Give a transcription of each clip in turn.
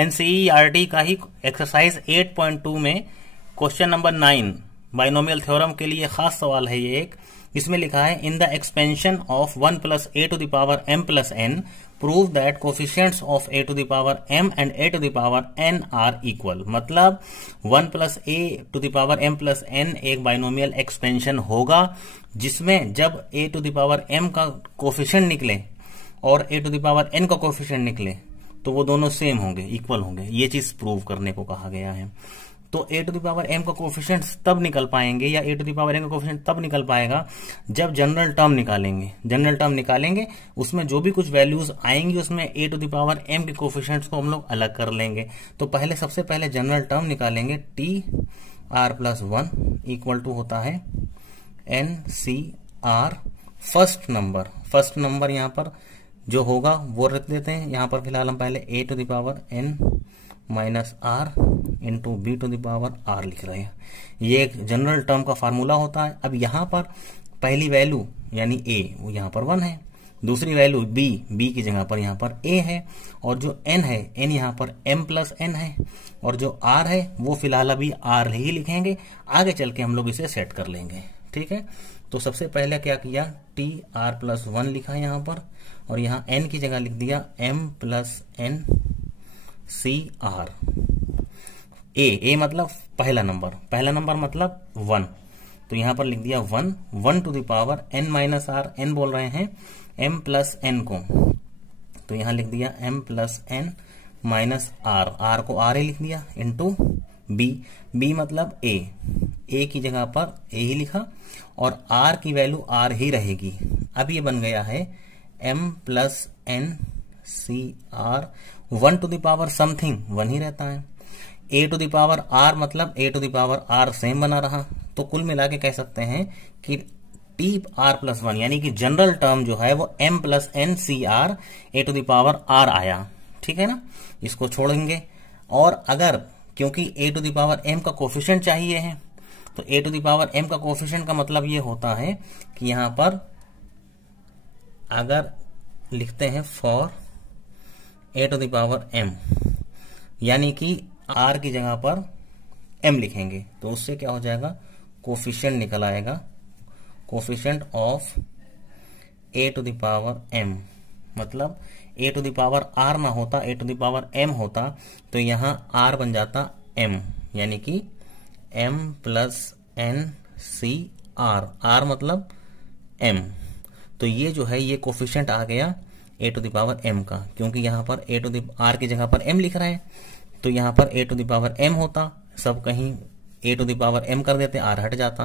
NCERT का ही exercise 8.2 में question number 9 binomial theorem के लिए खास सवाल है ये एक। इसमें लिखा है in the expansion of 1 plus a to the power m plus n prove that coefficients of a to the power m and a to the power n are equal. मतलब 1 plus a to the power m plus n एक binomial expansion होगा जिसमें जब a to the power m का coefficient निकले और a to the power n का coefficient निकले तो वो दोनों सेम होंगे, इक्वल होंगे। ये चीज प्रूव करने को कहा गया है। तो a to the power m का कोफिशिएंट तब निकल पाएंगे या a to the power n का कोफिशिएंट तब निकल पाएगा जब जनरल टर्म निकालेंगे। जनरल टर्म निकालेंगे उसमें जो भी कुछ वैल्यूज आएंगी उसमें a to the power m के कोफिशिएंट्स को हम लोग अलग कर लेंगे। तो सबसे पहले जनरल टर्म निकालेंगे t r plus 1 equal to होता है n c r first number यहाँ पर जो होगा वो रख देते हैं। यहाँ पर फिलहाल हम पहले a to the power n minus r into b to the power r लिख रहे हैं। ये एक जनरल टर्म का फार्मूला होता है। अब यहाँ पर पहली वैल्यू यानी a वो यहाँ पर 1 है, दूसरी वैल्यू b की जगह पर यहाँ पर a है, और जो n है n यहाँ पर m प्लस n है, और जो r है वो फिलहाल अभी r ही लिखेंगे, आगे चल के हम लोग इसे सेट कर लेंगे। ठीक है, तो सबसे पहले क्या किया, t r प्लस 1 लिखा यहाँ पर, और यहाँ n की जगह लिख दिया m plus n c r। a मतलब पहला नंबर मतलब 1, तो यहाँ पर लिख दिया 1 to the power n minus r, n बोल रहे हैं m प्लस n को, तो यहाँ लिख दिया m plus n minus r, r को r लिख दिया इंटू b मतलब a की जगह पर a ही लिखा, और r की वैल्यू r ही रहेगी। अब ये बन गया है m plus n c r, 1 to the power something 1 ही रहता है, a to the power r मतलब a to the power r same बना रहा। तो कुल मिला के कह सकते हैं कि t r प्लस 1 यानी कि जनरल टर्म जो है वो m plus n c r a to the power r आया। ठीक है ना, इसको छोड़ेंगे। और अगर क्योंकि a to the power m का कोफिशिएंट चाहिए है, तो a to the power m का कोफिशिएंट का मतलब ये होता है कि यहां पर अगर लिखते हैं for a to the power m, यानी कि r की जगह पर m लिखेंगे तो उससे क्या हो जाएगा, कोफिशिएंट निकल आएगा, coefficient of a to the power m। मतलब a to the power r ना होता, a to the power m होता, तो यहाँ r बन जाता m, यानी कि m plus n c r, r मतलब m। तो ये जो है ये कोफिशिएंट आ गया a to the power m का, क्योंकि यहाँ पर a टू द r की जगह पर m लिख रहे हैं, तो यहाँ पर a to the power m होता, सब कहीं a to the power m कर देते, r हट जाता,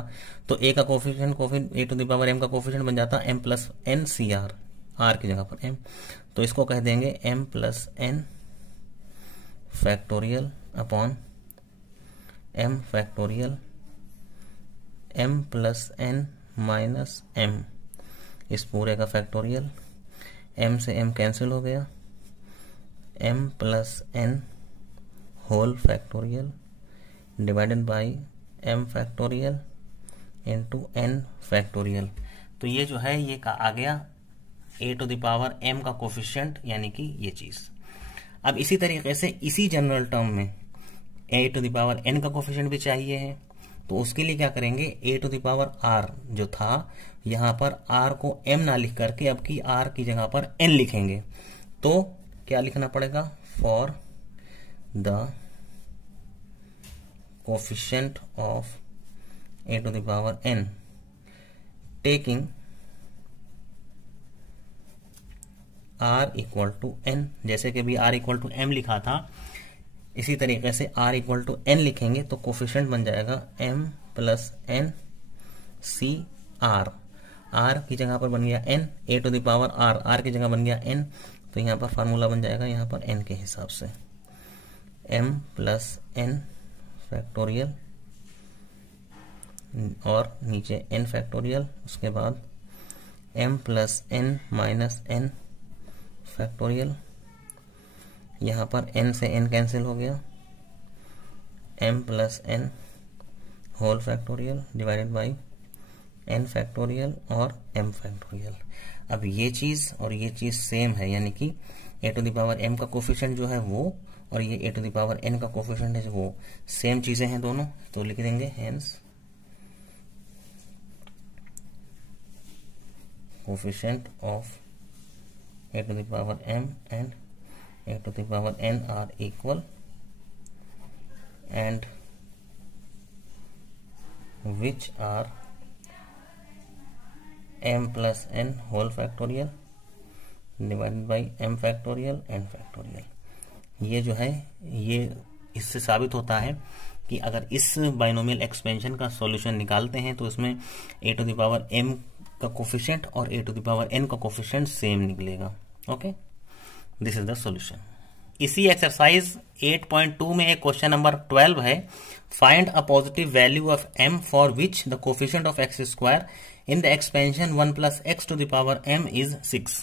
तो a का coefficient a to the power m का कोफिशिएंट बन जाता m plus n c r, r की जगह पर m, तो इसको कह देंगे m plus n factorial upon m factorial m plus n minus m, इस पूरे का फैक्टोरियल, m से m कैंसिल हो गया, m plus n whole factorial divided by m factorial into n factorial. तो ये जो है ये का आ गया a to the power m का कोफिशिएंट, यानी कि ये चीज। अब इसी तरीके से इसी जनरल टर्म में a to the power n का कोफिशिएंट भी चाहिए है, तो उसके लिए क्या करेंगे, a to the power r जो था यहाँ पर r को m ना लिख करके अब की r की जगह पर n लिखेंगे। तो क्या लिखना पड़ेगा, for the coefficient of a to the power n taking r equal to n, जैसे कि अभी r इक्वल टू m लिखा था, इसी तरीके से r इक्वल टू n लिखेंगे तो कोफिशिएंट बन जाएगा m plus n c r, r की जगह पर बन गया n, a to the power r की जगह बन गया n, तो यहाँ पर फार्मूला बन जाएगा यहाँ पर n के हिसाब से m प्लस n फैक्टोरियल और नीचे n फैक्टोरियल, उसके बाद m plus n minus n factorial, यहाँ पर n से n कैंसिल हो गया, m plus n whole factorial divided by n factorial और m फैक्टोरियल। अब ये चीज और ये चीज सेम है, यानी कि a to the power m का कोफिशिएंट जो है वो और ये a to the power n का कोफिशिएंट है, वो सेम चीजें हैं दोनों, तो लिख देंगे hence coefficient of a to the power m and a to the power n are equal and which are m plus n whole factorial divided by m factorial n factorial। ये जो है ये इससे साबित होता है कि अगर इस बाइनोमियल एक्सपेंशन का सॉल्यूशन निकालते हैं तो इसमें a to the power m का कोफिशिएंट और a to the power n का कोफिशिएंट सेम निकलेगा। Okay, this is the solution. इसी एक्सरसाइज 8.2 में एक क्वेश्चन नंबर 12 है, find a positive value of m for which the coefficient of x square in the expansion 1 plus x to the power m is 6।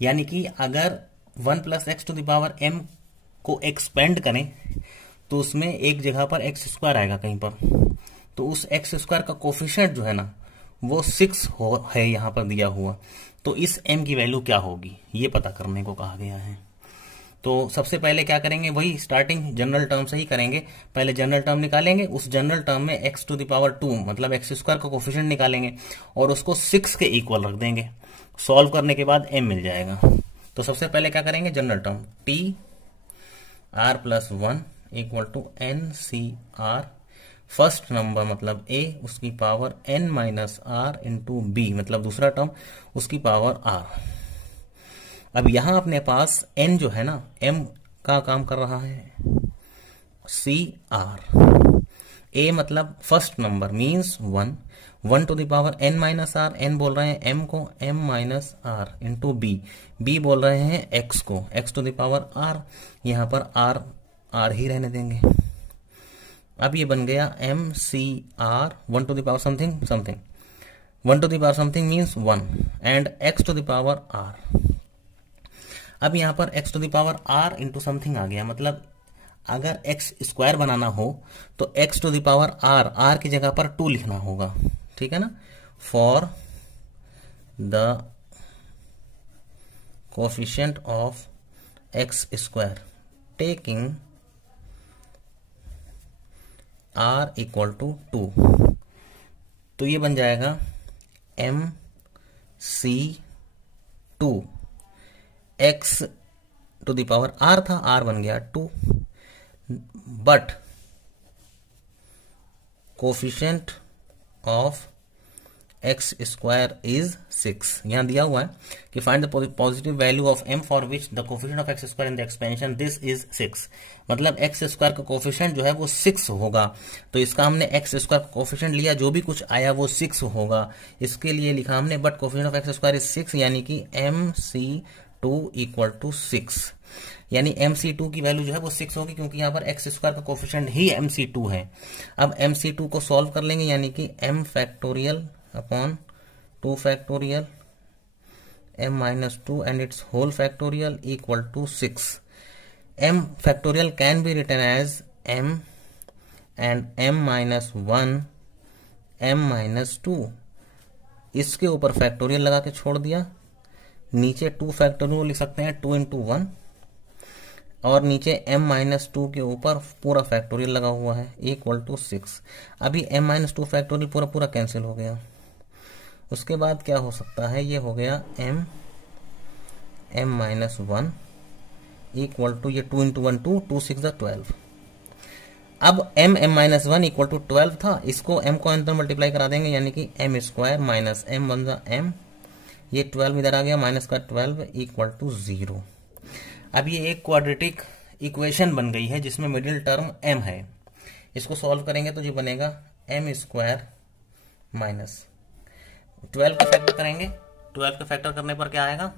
यानी कि अगर 1 plus x to the power m को expand करें तो उसमें एक जगह पर एक्स स्क्वायर आएगा कहीं पर, तो उस एक्स स्क्वायर का कोफिशिएंट जो है ना वो 6 है यहाँ पर दिया हुआ, तो इस m की वैल्यू क्या होगी ये पता करने को कहा गया है। तो सबसे पहले क्या करेंगे, वही स्टार्टिंग जनरल टर्म से ही करेंगे। पहले जनरल टर्म निकालेंगे, उस जनरल टर्म में एक्स टू द पावर 2 मतलब एक्स स्क्वायर का कोफिशिएंट निकालेंगे और उसको 6 के इक्वल रख देंगे। सॉल्व करने के बाद m मिल जाएगा। तो सबसे पहले क्या करेंगे, general term t r plus 1 equal to n c r, first number मतलब a उसकी power n minus r into b मतलब दूसरा टर्म उसकी पावर r। अब यहां अपने पास n जो है ना m का काम कर रहा है सी आर, a मतलब first number means 1 to the power n minus r, n बोल रहे हैं m को m minus r into b बोल रहे हैं x को x to the power r, यहां पर r ही रहने देंगे। अब ये बन गया m C R 1 to the power something something, 1 to the power something means 1 and x to the power r। अब यहां पर x to the power r into something आ गया, मतलब अगर x स्क्वायर बनाना हो तो x to the power r की जगह पर 2 लिखना होगा, ठीक है ना। For the coefficient of x square taking r equal to 2, तो ये बन जाएगा m c 2, x to the power r था, r बन गया 2, but coefficient of x square is 6। यहां दिया हुआ है कि find the positive value of m for which the coefficient of x square in the expansion this is 6, मतलब x square का कोफिशिएंट जो है वो 6 होगा। तो इसका हमने एक्स स्क्वायर का कोफिशिएंट लिया, जो भी कुछ आया वो 6 होगा, इसके लिए लिखा हमने but coefficient of x square is 6, यानी कि MC2 इक्वल टू 6, यानी MC2 की वैल्यू जो है वो 6 होगी, क्योंकि यहाँ पर एक्स स्क्वायर का कोफिशिएंट ही MC2 है। अब MC2 को सॉल्व कर लेंगे, यानी कि m factorial upon 2 factorial m minus 2 and its whole factorial equal to 6। m factorial can be written as m and m minus 1 m minus 2, इसके ऊपर फैक्टोरियल लगा के छोड़ दिया, नीचे 2 फैक्टोरियल लिख सकते हैं 2 इंटू 1, और नीचे m माइनस 2 के ऊपर पूरा फैक्टोरियल लगा हुआ है इक्वल टू 6। अभी m माइनस 2 फैक्टोरियल पूरा पूरा कैंसिल हो गया। उसके बाद क्या हो सकता है, ये हो गया m माइनस 1 इक्वल टू ये 2 इंटू 1 2 6 12। अब m माइनस 1 इक्वल टू 12 था, इसको m को अंदर मल्टीप्लाई करा देंगे, यानी कि m स्क्वायर माइनस m बन जाए m, ये 12 इधर आ गया, माइनस का 12 इक्वल टू 0। अब ये एक क्वाड्रेटिक इक्वेशन बन गई है जिसमें मिडिल टर्म m है, इसको सॉल्व करेंगे तो ये बनेगा m स्क्वायर माइनस 12 का फैक्टर करेंगे, 12 का फैक्टर करने पर क्या आएगा,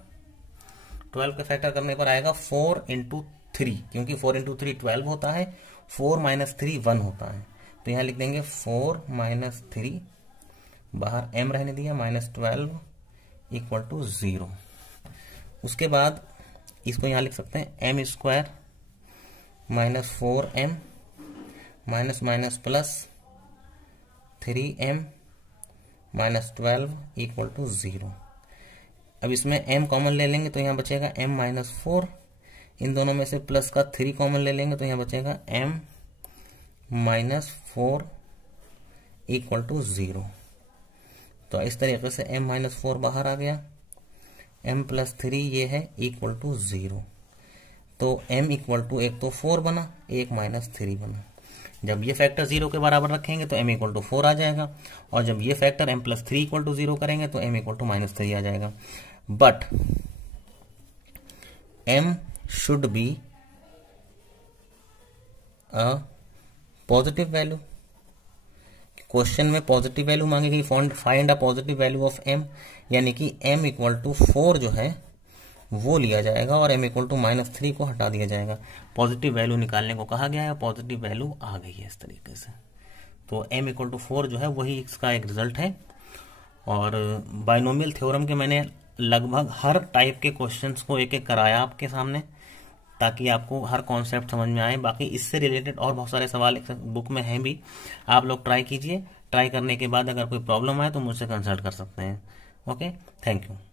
12 का फैक्टर करने पर आएगा 4 इंटू 3, क्योंकि 4 इंटू 3 12 होता है, 4 माइनस 3 1 होता है, तो यहाँ लिख देंगे 4 माइनस 3, बाहर m रहने दिया, माइनस 12 इक्वल टू 0। उसके बाद इसको यहाँ लिख सकते हैं m square minus 4m minus minus plus 3m minus 12 equal to 0। अब इसमें m कॉमन ले लेंगे तो यहाँ बचेगा m माइनस 4 इन दोनों में से प्लस का 3 कॉमन ले लेंगे तो यहाँ बचेगा m माइनस 4 इक्वल टू 0। तो इस तरीके से m माइनस 4 बाहर आ गया, m प्लस 3 ये है इक्वल टू 0। तो m इक्वल टू एक तो 4 बना, एक माइनस 3 बना। जब ये फैक्टर 0 के बराबर रखेंगे तो m इक्वल टू 4 आ जाएगा, और जब ये factor m plus 3 equal to 0 करेंगे तो m इक्वल टू माइनस 3 आ जाएगा। But m should be a positive value. Question में पॉजिटिव वैल्यू मांगी गई, find a positive value of m, यानी कि m इक्वल टू 4 जो है वो लिया जाएगा और m इक्वल टू माइनस 3 को हटा दिया जाएगा। पॉजिटिव वैल्यू निकालने को कहा गया है, पॉजिटिव वैल्यू आ गई है इस तरीके से। तो m इक्वल टू 4 जो है वही इसका एक रिजल्ट है। और बाइनोमियल थ्योरम के मैंने लगभग हर टाइप के क्वेश्चंस को एक एक कराया आपके सामने, ताकि आपको हर कॉन्सेप्ट समझ में आए। बाकी इससे रिलेटेड और बहुत सारे सवाल बुक में हैं भी, आप लोग ट्राई कीजिए। ट्राई करने के बाद अगर कोई प्रॉब्लम आए तो मुझसे कंसल्ट कर सकते हैं। Okay, thank you.